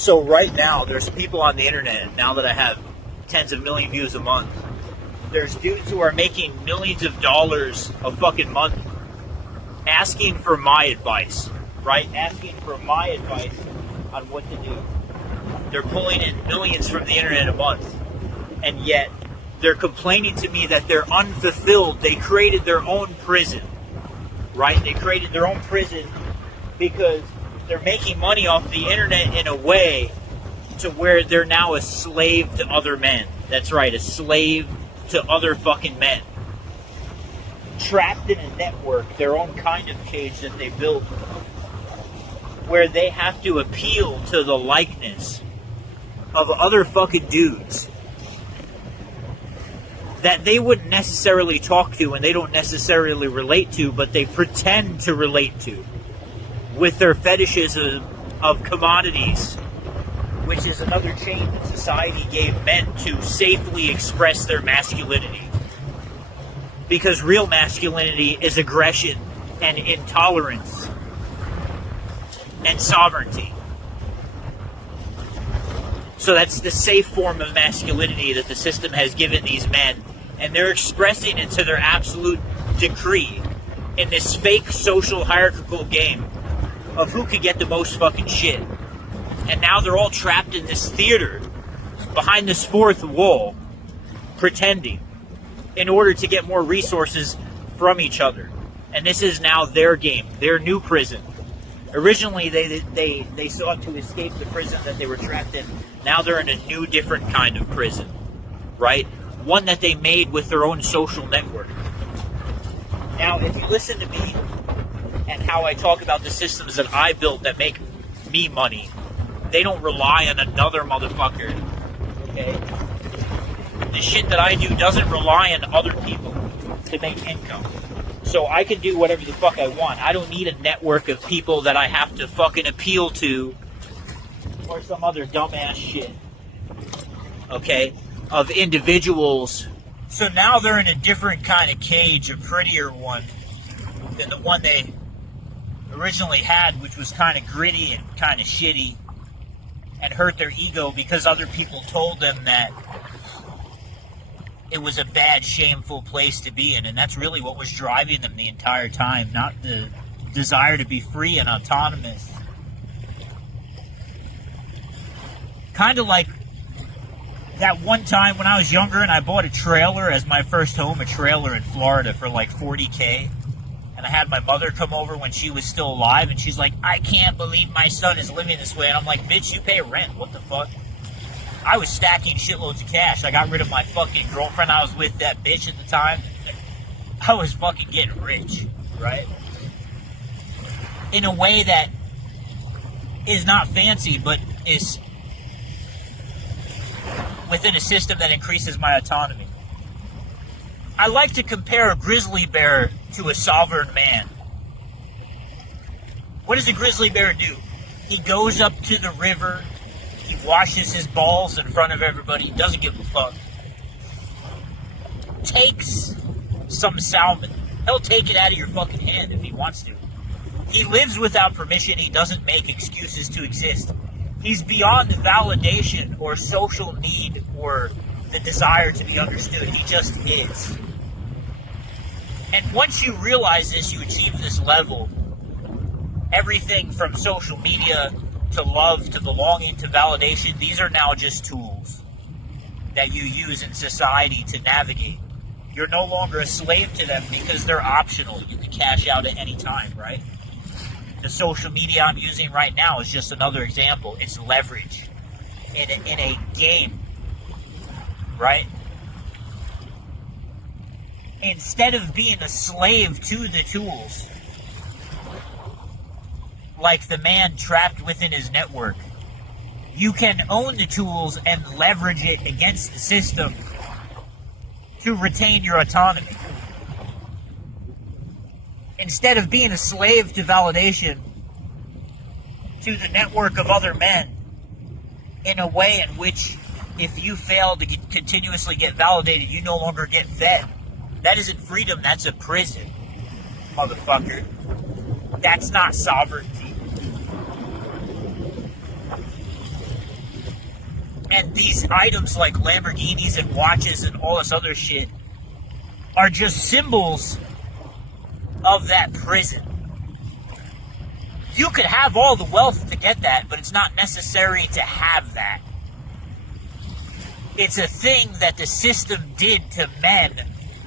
So right now, there's people on the internet, now that I have tens of million views a month, there's dudes who are making millions of dollars a fucking month asking for my advice, right? Asking for my advice on what to do. They're pulling in millions from the internet a month, and yet they're complaining to me that they're unfulfilled. They created their own prison, right? They created their own prison because they're making money off the internet in a way to where they're now a slave to other men. That's right, a slave to other fucking men. Trapped in a network, their own kind of cage that they built, where they have to appeal to the likeness of other fucking dudes that they wouldn't necessarily talk to and they don't necessarily relate to, but they pretend to relate to with their fetishes of commodities, which is another chain that society gave men to safely express their masculinity. Because real masculinity is aggression and intolerance and sovereignty. So that's the safe form of masculinity that the system has given these men, and they're expressing it to their absolute degree in this fake social hierarchical game of who could get the most fucking shit. And now they're all trapped in this theater behind this fourth wall, pretending in order to get more resources from each other. And this is now their game, their new prison. Originally, they sought to escape the prison that they were trapped in. Now they're in a new, different kind of prison, right? One that they made with their own social network. Now, if you listen to me and how I talk about the systems that I built that make me money, they don't rely on another motherfucker, okay? The shit that I do doesn't rely on other people to make income. So I can do whatever the fuck I want. I don't need a network of people that I have to fucking appeal to or some other dumbass shit, okay, of individuals. So now they're in a different kind of cage, a prettier one than the one they originally had, which was kind of gritty and kind of shitty and hurt their ego because other people told them that it was a bad, shameful place to be in. And that's really what was driving them the entire time, not the desire to be free and autonomous. Kind of like that one time when I was younger and I bought a trailer as my first home, a trailer in Florida for like $40K. And I had my mother come over when she was still alive, and she's like, I can't believe my son is living this way. And I'm like, bitch, you pay rent. What the fuck? I was stacking shitloads of cash. I got rid of my fucking girlfriend I was with, that bitch at the time. I was fucking getting rich, right? In a way that is not fancy, but is within a system that increases my autonomy. I like to compare a grizzly bear to a sovereign man. What does a grizzly bear do? He goes up to the river, he washes his balls in front of everybody, he doesn't give a fuck. Takes some salmon. He'll take it out of your fucking hand if he wants to. He lives without permission, he doesn't make excuses to exist. He's beyond validation or social need or the desire to be understood. He just is. And once you realize this, you achieve this level. Everything from social media to love to belonging to validation, these are now just tools that you use in society to navigate. You're no longer a slave to them because they're optional. You can cash out at any time, right? The social media I'm using right now is just another example. It's leverage in a game, right? Instead of being a slave to the tools, like the man trapped within his network, you can own the tools and leverage it against the system to retain your autonomy. Instead of being a slave to validation, to the network of other men, in a way in which if you fail to continuously get validated, you no longer get fed. That isn't freedom, that's a prison, motherfucker. That's not sovereignty. And these items like Lamborghinis and watches and all this other shit are just symbols of that prison. You could have all the wealth to get that, but it's not necessary to have that. It's a thing that the system did to men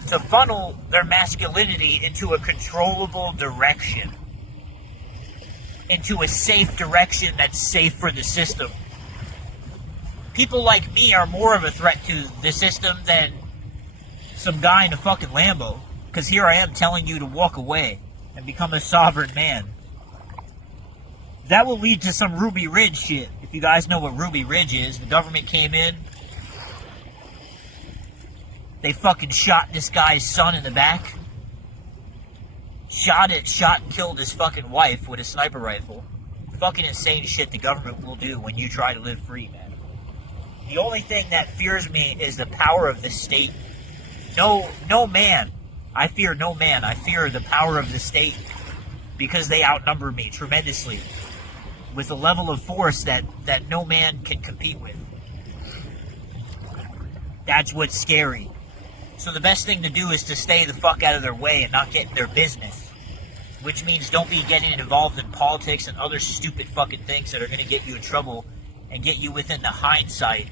to funnel their masculinity into a controllable direction. Into a safe direction that's safe for the system. People like me are more of a threat to the system than some guy in a fucking Lambo. Because here I am telling you to walk away and become a sovereign man. That will lead to some Ruby Ridge shit. If you guys know what Ruby Ridge is, the government came in. They fucking shot this guy's son in the back. Shot and killed his fucking wife with a sniper rifle. Fucking insane shit the government will do when you try to live free, man. The only thing that fears me is the power of the state. No man. I fear no man. I fear the power of the state. Because they outnumber me tremendously. With a level of force that no man can compete with. That's what's scary. So the best thing to do is to stay the fuck out of their way and not get in their business. Which means don't be getting involved in politics and other stupid fucking things that are going to get you in trouble and get you within the hindsight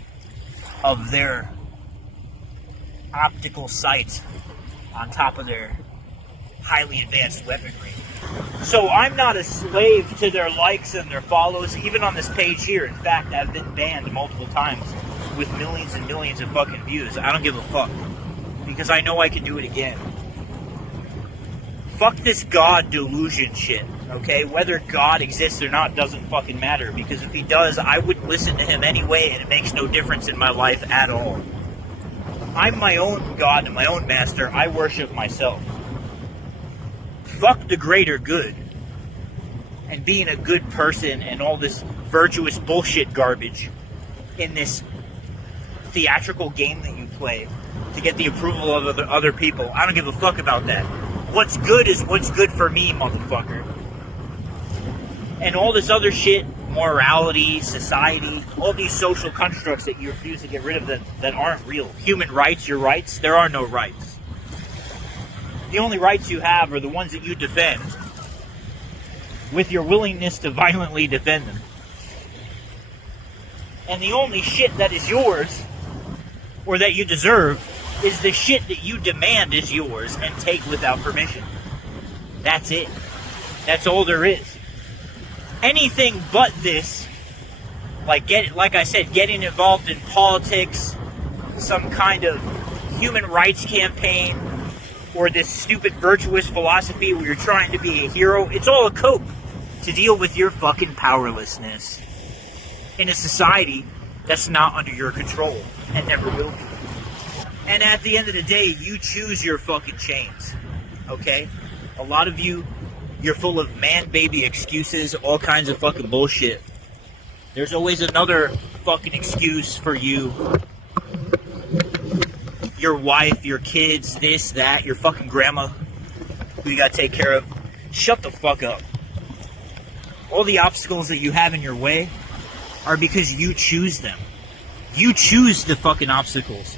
of their optical sight on top of their highly advanced weaponry. So I'm not a slave to their likes and their follows, even on this page here. In fact, I've been banned multiple times with millions and millions of fucking views. I don't give a fuck. Because I know I can do it again. Fuck this God delusion shit, okay? Whether God exists or not doesn't fucking matter. Because if he does, I wouldn't listen to him anyway, and it makes no difference in my life at all. I'm my own God and my own master. I worship myself. Fuck the greater good. And being a good person and all this virtuous bullshit garbage in this theatrical game that you play to get the approval of other people. I don't give a fuck about that. What's good is what's good for me, motherfucker. And all this other shit, morality, society, all these social constructs that you refuse to get rid of that aren't real. Human rights, your rights, there are no rights. The only rights you have are the ones that you defend with your willingness to violently defend them. And the only shit that is yours, or that you deserve, is the shit that you demand is yours and take without permission. That's it. That's all there is. Anything but this, like I said, getting involved in politics, some kind of human rights campaign, or this stupid virtuous philosophy where you're trying to be a hero, it's all a cope to deal with your fucking powerlessness in a society that's not under your control and never will be. And at the end of the day, you choose your fucking chains, okay? A lot of you, you're full of man-baby excuses, all kinds of fucking bullshit. There's always another fucking excuse for you. Your wife, your kids, this, that, your fucking grandma, who you gotta take care of. Shut the fuck up. All the obstacles that you have in your way are because you choose them. You choose the fucking obstacles.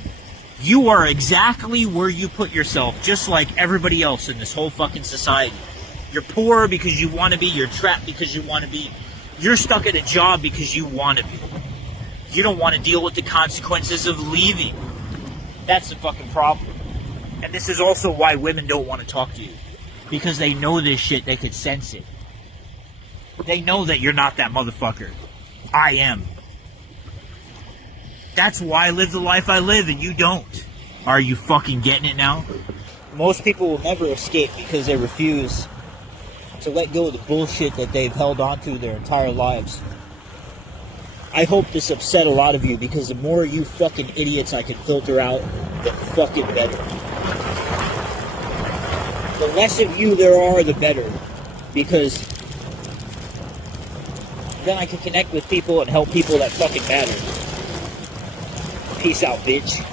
You are exactly where you put yourself, just like everybody else in this whole fucking society. You're poor because you want to be. You're trapped because you want to be. You're stuck at a job because you want to be. You don't want to deal with the consequences of leaving. That's the fucking problem. And this is also why women don't want to talk to you. Because they know this shit. They could sense it. They know that you're not that motherfucker. I am. That's why I live the life I live and you don't. Are you fucking getting it now? Most people will never escape because they refuse to let go of the bullshit that they've held on to their entire lives. I hope this upset a lot of you because the more you fucking idiots I can filter out, the fucking better. The less of you there are, the better. Because then I can connect with people and help people that fucking matter. Peace out, bitch.